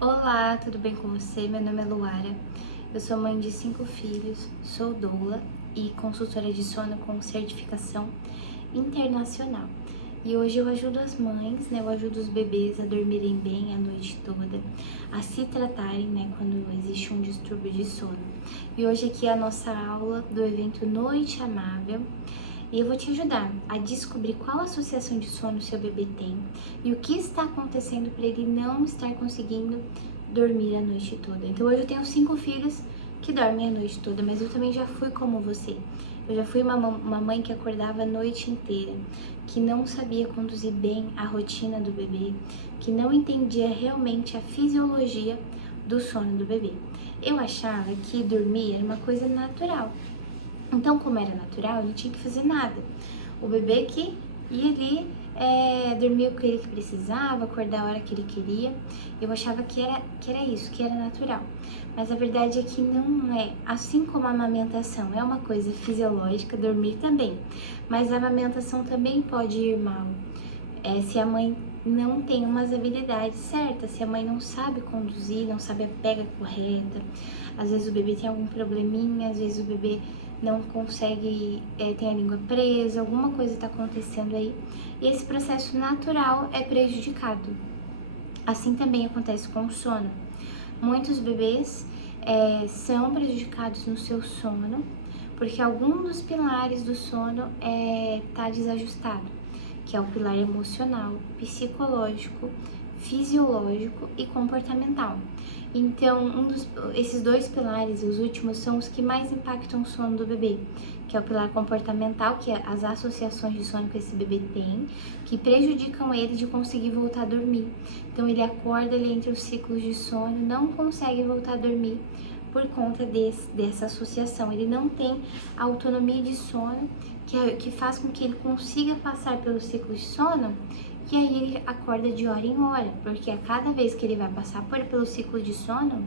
Olá, tudo bem com você? Meu nome é Luara, eu sou mãe de 5 filhos, sou doula e consultora de sono com certificação internacional. E hoje eu ajudo as mães, né? Eu ajudo os bebês a dormirem bem a noite toda, a se tratarem, né? Quando existe um distúrbio de sono. E hoje aqui é a nossa aula do evento Noite Amável. E eu vou te ajudar a descobrir qual associação de sono seu bebê tem e o que está acontecendo para ele não estar conseguindo dormir a noite toda. Então hoje eu tenho 5 filhos que dormem a noite toda, mas eu também já fui como você. Eu já fui uma mãe que acordava a noite inteira, que não sabia conduzir bem a rotina do bebê, que não entendia realmente a fisiologia do sono do bebê. Eu achava que dormir era uma coisa natural. Então, como era natural, eu não tinha que fazer nada. O bebê que ia ali, dormir o que ele precisava, acordar a hora que ele queria. Eu achava que era isso, que era natural. Mas a verdade é que não é. Assim como a amamentação é uma coisa fisiológica, dormir também. Mas a amamentação também pode ir mal. Se a mãe não tem umas habilidades certas, se a mãe não sabe conduzir, não sabe a pega correta, às vezes o bebê tem algum probleminha, às vezes o bebê não consegue, tem a língua presa, alguma coisa está acontecendo aí, e esse processo natural é prejudicado. Assim também acontece com o sono. Muitos bebês são prejudicados no seu sono, porque algum dos pilares do sono está desajustado, que é o pilar emocional, psicológico, fisiológico e comportamental. Então, esses dois pilares, os últimos, são os que mais impactam o sono do bebê, que é o pilar comportamental, que é as associações de sono que esse bebê tem, que prejudicam ele de conseguir voltar a dormir. Então, ele acorda, ele entra os ciclos de sono, não consegue voltar a dormir por conta dessa associação. Ele não tem a autonomia de sono que faz com que ele consiga passar pelo ciclo de sono, e aí ele acorda de hora em hora, porque a cada vez que ele vai passar pelo ciclo de sono,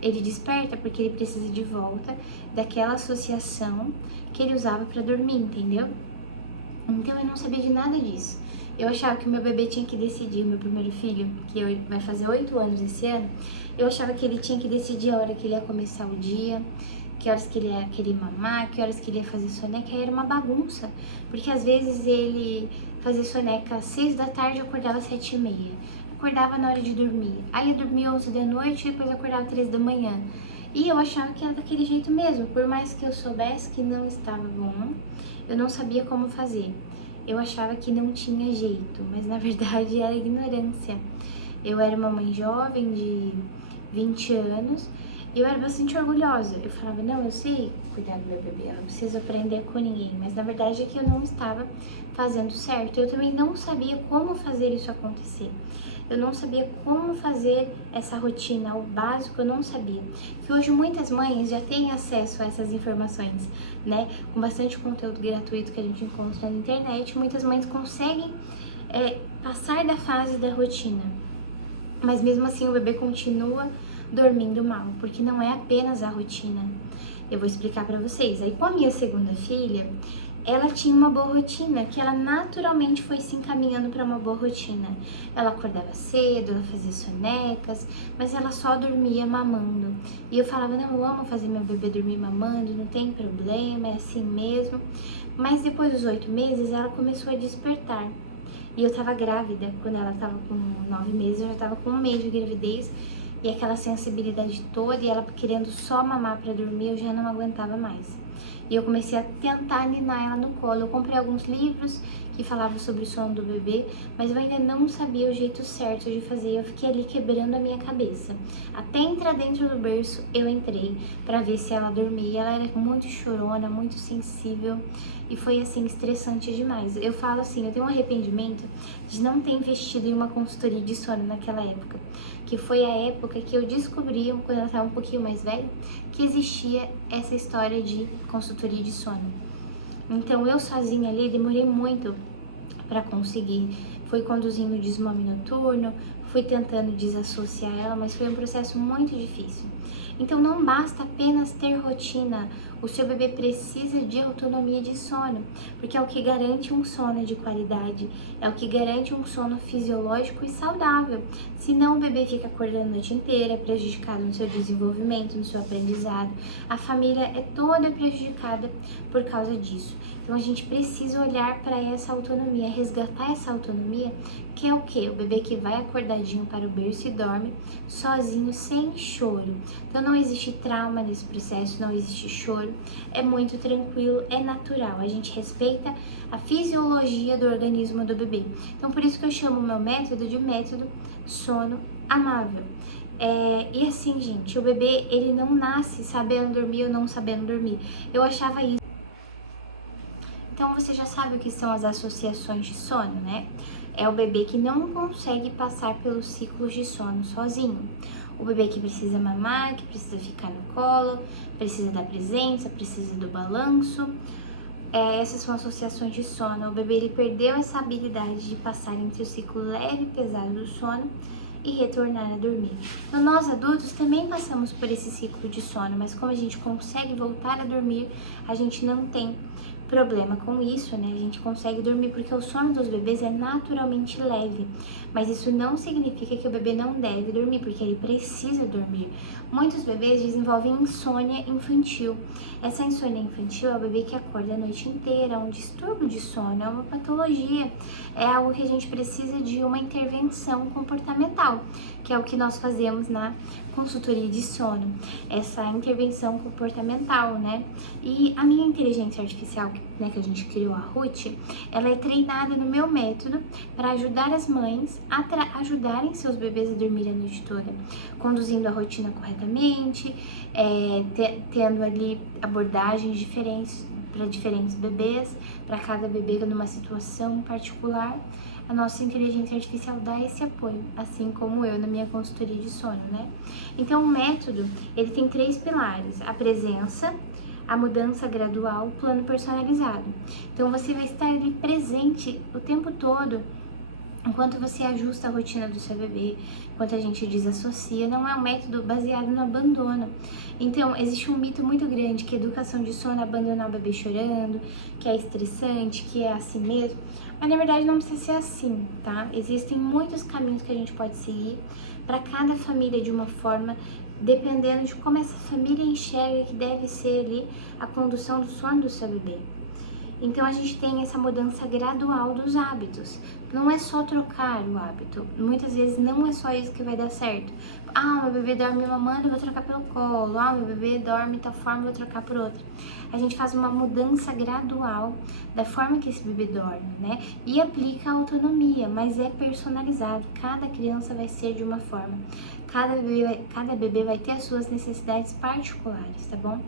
ele desperta porque ele precisa de volta daquela associação que ele usava para dormir, entendeu? Então eu não sabia de nada disso. Eu achava que o meu bebê tinha que decidir, o meu primeiro filho, que vai fazer 8 anos esse ano, eu achava que ele tinha que decidir a hora que ele ia começar o dia, que horas que ele ia querer mamar, que horas que ele ia fazer soneca. Aí era uma bagunça, porque às vezes ele fazia soneca às 6 da tarde e acordava às 7h30. Acordava na hora de dormir. Aí eu dormia 11 da noite e depois acordava 3 da manhã. E eu achava que era daquele jeito mesmo, por mais que eu soubesse que não estava bom, eu não sabia como fazer. Eu achava que não tinha jeito, mas na verdade era ignorância. Eu era uma mãe jovem de 20 anos e eu era bastante orgulhosa. Eu falava, não, eu sei cuidar do meu bebê, eu não preciso aprender com ninguém. Mas na verdade é que eu não estava fazendo certo. Eu também não sabia como fazer isso acontecer. Eu não sabia como fazer essa rotina, o básico eu não sabia. Que hoje muitas mães já têm acesso a essas informações, né? Com bastante conteúdo gratuito que a gente encontra na internet, muitas mães conseguem passar da fase da rotina. Mas mesmo assim o bebê continua dormindo mal, porque não é apenas a rotina. Eu vou explicar pra vocês. Aí com a minha segunda filha, ela tinha uma boa rotina, que ela naturalmente foi se encaminhando para uma boa rotina. Ela acordava cedo, ela fazia sonecas, mas ela só dormia mamando. E eu falava, não, eu amo fazer meu bebê dormir mamando, não tem problema, é assim mesmo. Mas depois dos 8 meses, ela começou a despertar. E eu tava grávida, quando ela tava com 9 meses, eu já tava com 1 mês de gravidez. E aquela sensibilidade toda, e ela querendo só mamar para dormir, eu já não aguentava mais. E eu comecei a tentar ninar ela no colo. Eu comprei alguns livros que falavam sobre o sono do bebê, mas eu ainda não sabia o jeito certo de fazer. Eu fiquei ali quebrando a minha cabeça. Até entrar dentro do berço, eu entrei para ver se ela dormia. Ela era muito chorona, muito sensível e foi assim estressante demais. Eu falo assim, eu tenho um arrependimento de não ter investido em uma consultoria de sono naquela época, que foi a época que eu descobri, quando eu estava um pouquinho mais velha, que existia essa história de consultoria de sono. Então eu sozinha ali demorei muito para conseguir. Fui conduzindo o desmame noturno, fui tentando desassociar ela, mas foi um processo muito difícil. Então não basta apenas ter rotina, O seu bebê precisa de autonomia de sono, porque é o que garante um sono de qualidade, é o que garante um sono fisiológico e saudável. Senão o bebê fica acordando a noite inteira, é prejudicado no seu desenvolvimento, no seu aprendizado. A família é toda prejudicada por causa disso. Então a gente precisa olhar para essa autonomia, resgatar essa autonomia, que é o quê? O bebê que vai acordadinho para o berço e dorme sozinho, sem choro. Então não existe trauma nesse processo, não existe choro, é muito tranquilo, é natural. A gente respeita a fisiologia do organismo do bebê. Então por isso que eu chamo o meu método de método sono amável. E assim, gente, o bebê ele não nasce sabendo dormir ou não sabendo dormir. Eu achava isso. Então você já sabe o que são as associações de sono, né? É o bebê que não consegue passar pelos ciclos de sono sozinho. O bebê que precisa mamar, que precisa ficar no colo, precisa da presença, precisa do balanço. Essas são associações de sono. O bebê ele perdeu essa habilidade de passar entre o ciclo leve e pesado do sono e retornar a dormir. Então nós adultos também passamos por esse ciclo de sono, mas como a gente consegue voltar a dormir, a gente não tem problema com isso, né? A gente consegue dormir porque o sono dos bebês é naturalmente leve, mas isso não significa que o bebê não deve dormir, porque ele precisa dormir. Muitos bebês desenvolvem insônia infantil. Essa insônia infantil é o bebê que acorda a noite inteira, é um distúrbio de sono, é uma patologia, é algo que a gente precisa de uma intervenção comportamental, que é o que nós fazemos na consultoria de sono, essa intervenção comportamental, né? E a minha inteligência artificial, né, que a gente criou, a Ruth, ela é treinada no meu método para ajudar as mães a ajudarem seus bebês a dormir a noite toda, conduzindo a rotina corretamente, tendo ali abordagens diferentes para diferentes bebês, para cada bebê numa situação particular. A nossa inteligência artificial dá esse apoio, assim como eu na minha consultoria de sono, né? Então, o método, ele tem 3 pilares: a presença, a mudança gradual, o plano personalizado. Então, você vai estar ali presente o tempo todo, enquanto você ajusta a rotina do seu bebê, enquanto a gente desassocia. Não é um método baseado no abandono. Então, existe um mito muito grande que a educação de sono é abandonar o bebê chorando, que é estressante, que é assim mesmo. Mas, na verdade, não precisa ser assim, tá? Existem muitos caminhos que a gente pode seguir para cada família de uma forma, dependendo de como essa família enxerga que deve ser ali a condução do sono do seu bebê. Então a gente tem essa mudança gradual dos hábitos. Não é só trocar o hábito. Muitas vezes não é só isso que vai dar certo. Ah, meu bebê dorme mamando, eu vou trocar pelo colo. Ah, meu bebê dorme de tal forma, eu vou trocar por outra. A gente faz uma mudança gradual da forma que esse bebê dorme, né? E aplica a autonomia, mas é personalizado. Cada criança vai ser de uma forma. Cada bebê vai ter as suas necessidades particulares, tá bom?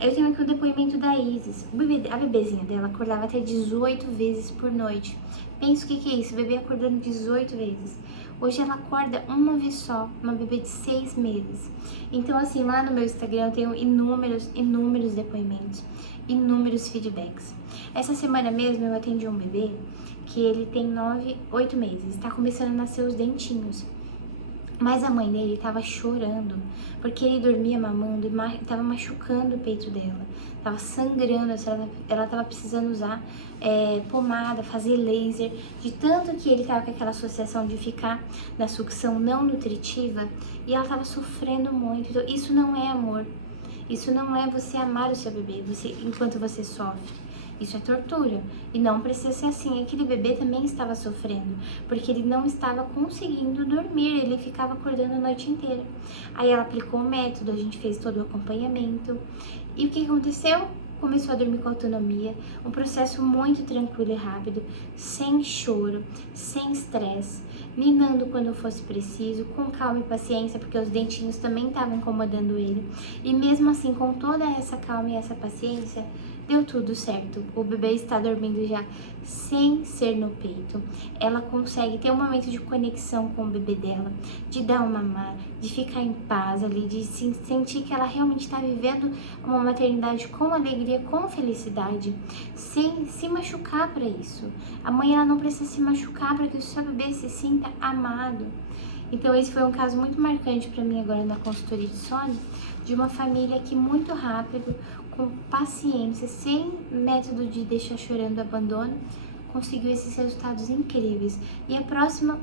Eu tenho aqui o depoimento da Isis. A bebezinha dela acordava até 18 vezes por noite. Pensa o que é isso, o bebê acordando 18 vezes. Hoje ela acorda uma vez só, uma bebê de 6 meses. Então, assim, lá no meu Instagram eu tenho inúmeros depoimentos, inúmeros feedbacks. Essa semana mesmo eu atendi um bebê que ele tem 8 meses, está começando a nascer os dentinhos. Mas a mãe dele estava chorando, porque ele dormia mamando e estava machucando o peito dela. Estava sangrando, ela estava precisando usar pomada, fazer laser. De tanto que ele estava com aquela associação de ficar na sucção não nutritiva, e ela estava sofrendo muito. Então, isso não é amor. Isso não é você amar o seu bebê enquanto você sofre. Isso é tortura. E não precisa ser assim. Aquele bebê também estava sofrendo, porque ele não estava conseguindo dormir, ele ficava acordando a noite inteira. Aí ela aplicou o método, a gente fez todo o acompanhamento. E o que aconteceu? Começou a dormir com autonomia, um processo muito tranquilo e rápido, sem choro, sem estresse, ninando quando fosse preciso, com calma e paciência, porque os dentinhos também estavam incomodando ele. E mesmo assim, com toda essa calma e essa paciência, deu tudo certo. O bebê está dormindo já sem ser no peito. Ela consegue ter um momento de conexão com o bebê dela, de dar uma mamar, de ficar em paz ali, de sentir que ela realmente está vivendo uma maternidade com alegria, com felicidade, sem se machucar para isso. A mãe, ela não precisa se machucar para que o seu bebê se sinta amado. Então esse foi um caso muito marcante para mim agora na consultoria de sono, de uma família que muito rápido, com paciência, sem método de deixar chorando, abandono, conseguiu esses resultados incríveis. E a próxima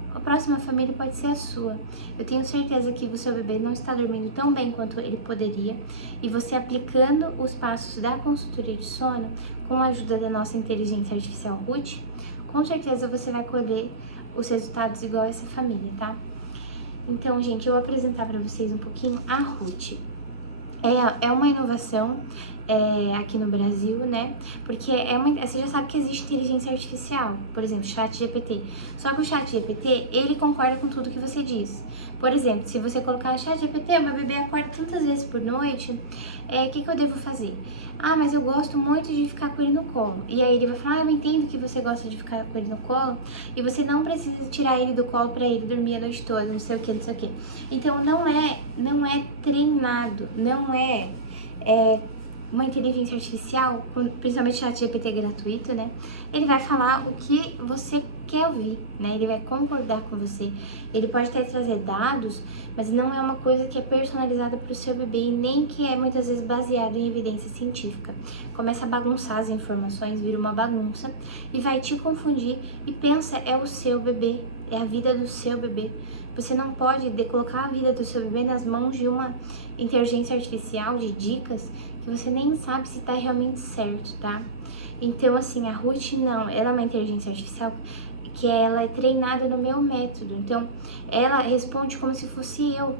família pode ser a sua. Eu tenho certeza que o seu bebê não está dormindo tão bem quanto ele poderia, e você aplicando os passos da consultoria de sono, com a ajuda da nossa inteligência artificial Ruth, com certeza você vai colher os resultados igual a essa família, tá? Então, gente, eu vou apresentar para vocês um pouquinho a Ruth. É uma inovação aqui no Brasil, né? Porque você já sabe que existe inteligência artificial, por exemplo, ChatGPT. Só que o ChatGPT, ele concorda com tudo que você diz. Por exemplo, se você colocar ChatGPT, meu bebê acorda tantas vezes por noite, o que eu devo fazer? Ah, mas eu gosto muito de ficar com ele no colo. E aí ele vai falar, eu entendo que você gosta de ficar com ele no colo e você não precisa tirar ele do colo pra ele dormir a noite toda, não sei o que, não sei o que. Então não é treinado, não é uma inteligência artificial, principalmente o ChatGPT gratuito, né? Ele vai falar o que você quer ouvir, né? Ele vai concordar com você. Ele pode até trazer dados, mas não é uma coisa que é personalizada para o seu bebê e nem que é muitas vezes baseada em evidência científica. Começa a bagunçar as informações, vira uma bagunça e vai te confundir e pensa, é o seu bebê, é a vida do seu bebê. Você não pode colocar a vida do seu bebê nas mãos de uma inteligência artificial de dicas que você nem sabe se tá realmente certo, tá? Então, assim, a Ruth não, ela é uma inteligência artificial que ela é treinada no meu método. Então, ela responde como se fosse eu.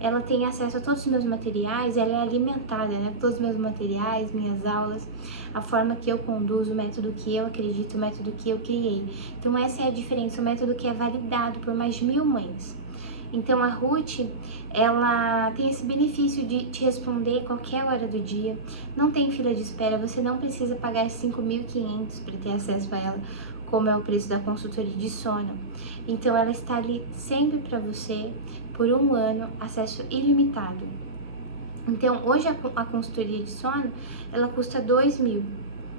Ela tem acesso a todos os meus materiais, ela é alimentada, né? Todos os meus materiais, minhas aulas, a forma que eu conduzo, o método que eu acredito, o método que eu criei. Então essa é a diferença, o método que é validado por mais de 1000 mães. Então a Ruth, ela tem esse benefício de te responder qualquer hora do dia, não tem fila de espera, você não precisa pagar 5.500 para ter acesso a ela, como é o preço da consultoria de sono. Então ela está ali sempre para você, por 1 ano, acesso ilimitado. Então hoje a consultoria de sono, ela custa 2.000,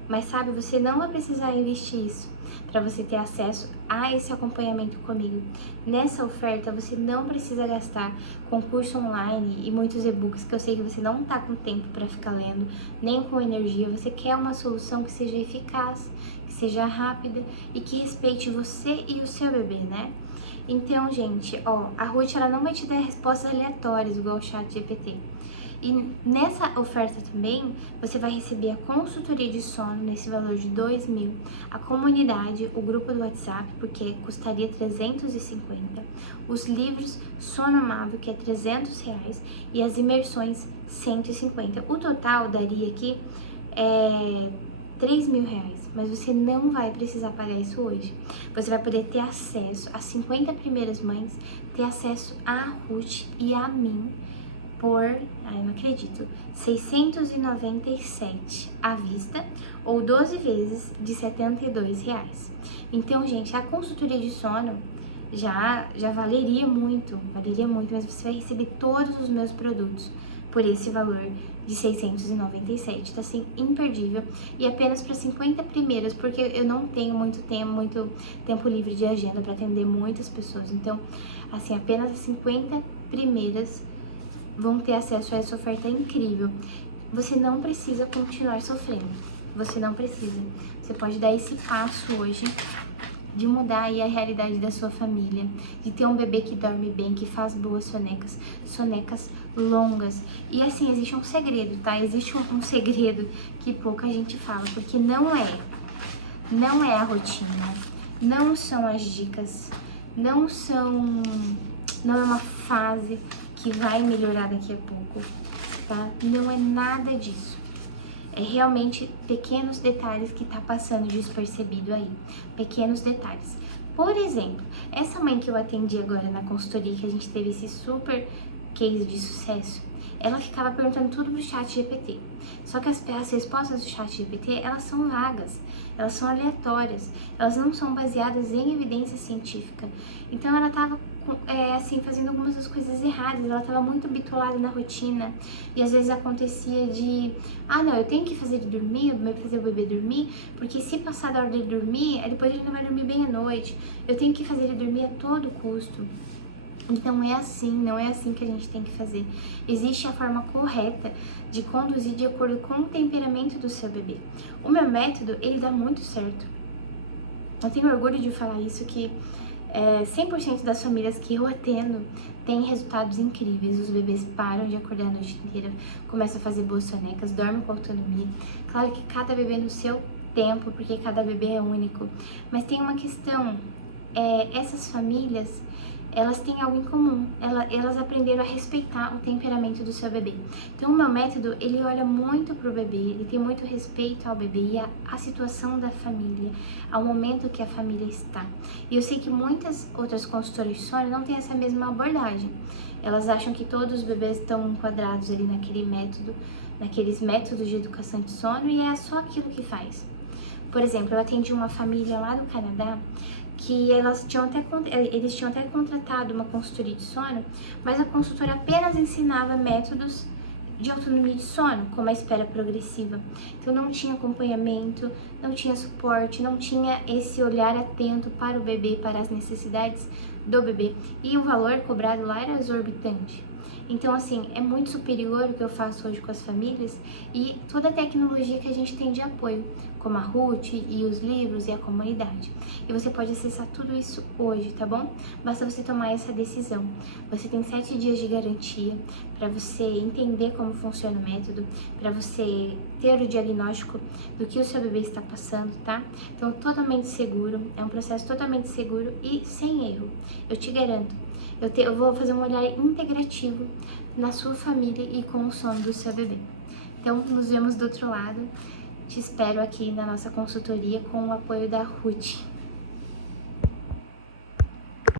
mas sabe, você não vai precisar investir isso para você ter acesso a esse acompanhamento comigo. Nessa oferta você não precisa gastar com curso online e muitos e-books que eu sei que você não tá com tempo para ficar lendo, nem com energia. Você quer uma solução que seja eficaz, que seja rápida e que respeite você e o seu bebê, né? Então, gente, a Ruth, ela não vai te dar respostas aleatórias igual o ChatGPT. E nessa oferta também, você vai receber a consultoria de sono nesse valor de 2.000, a comunidade, o grupo do WhatsApp, porque custaria 350, os livros Sono Amável, que é R$300, e as imersões 150. O total daria aqui R$3.000, mas você não vai precisar pagar isso hoje. Você vai poder ter acesso às 50 primeiras mães, ter acesso a Ruth e a mim, por, eu não acredito, 697 à vista ou 12 vezes de R$72. Então, gente, a consultoria de sono já valeria muito, mas você vai receber todos os meus produtos por esse valor de 697, tá assim, imperdível, e apenas para 50 primeiras, porque eu não tenho muito tempo livre de agenda para atender muitas pessoas, então, assim, apenas as 50 primeiras vão ter acesso a essa oferta incrível. Você não precisa continuar sofrendo, você não precisa. Você pode dar esse passo hoje de mudar aí a realidade da sua família, de ter um bebê que dorme bem, que faz boas sonecas longas. E assim, existe um segredo, tá? Existe um segredo que pouca gente fala, porque não é a rotina, não são as dicas, não é uma fase que vai melhorar daqui a pouco, tá? Não é nada disso. É realmente pequenos detalhes que tá passando despercebido aí. Pequenos detalhes. Por exemplo, essa mãe que eu atendi agora na consultoria, que a gente teve esse super case de sucesso, ela ficava perguntando tudo pro ChatGPT. Só que as respostas do ChatGPT, elas são vagas, elas são aleatórias, elas não são baseadas em evidência científica. Então ela tava assim, fazendo algumas das coisas erradas, ela tava muito bitolada na rotina, e às vezes acontecia de, não, eu tenho que fazer ele dormir, fazer o bebê dormir, porque se passar da hora dele dormir, depois ele não vai dormir bem à noite, eu tenho que fazer ele dormir a todo custo. Então não é assim que a gente tem que fazer. Existe a forma correta de conduzir de acordo com o temperamento do seu bebê. O meu método, ele dá muito certo. Eu tenho orgulho de falar isso, que 100% das famílias que eu atendo têm resultados incríveis. Os bebês param de acordar a noite inteira, começam a fazer boas sonecas, dormem com autonomia. Claro que cada bebê no seu tempo, porque cada bebê é único. Mas tem uma questão, essas famílias, elas têm algo em comum, elas aprenderam a respeitar o temperamento do seu bebê. Então o meu método, ele olha muito pro bebê, ele tem muito respeito ao bebê e à situação da família, ao momento que a família está. E eu sei que muitas outras consultoras de sono não têm essa mesma abordagem. Elas acham que todos os bebês estão enquadrados ali naquele método, naqueles métodos de educação de sono, e é só aquilo que faz. Por exemplo, eu atendi uma família lá no Canadá que eles tinham até contratado uma consultoria de sono, mas a consultora apenas ensinava métodos de autonomia de sono, como a espera progressiva. Então não tinha acompanhamento, não tinha suporte, não tinha esse olhar atento para o bebê, para as necessidades do bebê. E o valor cobrado lá era exorbitante. Então, assim, é muito superior o que eu faço hoje com as famílias e toda a tecnologia que a gente tem de apoio, como a Ruth e os livros e a comunidade. E você pode acessar tudo isso hoje, tá bom? Basta você tomar essa decisão. Você tem 7 dias de garantia para você entender como funciona o método, para você ter o diagnóstico do que o seu bebê está passando, tá? Então, totalmente seguro, é um processo totalmente seguro e sem erro. Eu te garanto. Eu vou fazer um olhar integrativo na sua família e com o sono do seu bebê. Então, nos vemos do outro lado. Te espero aqui na nossa consultoria com o apoio da Ruth.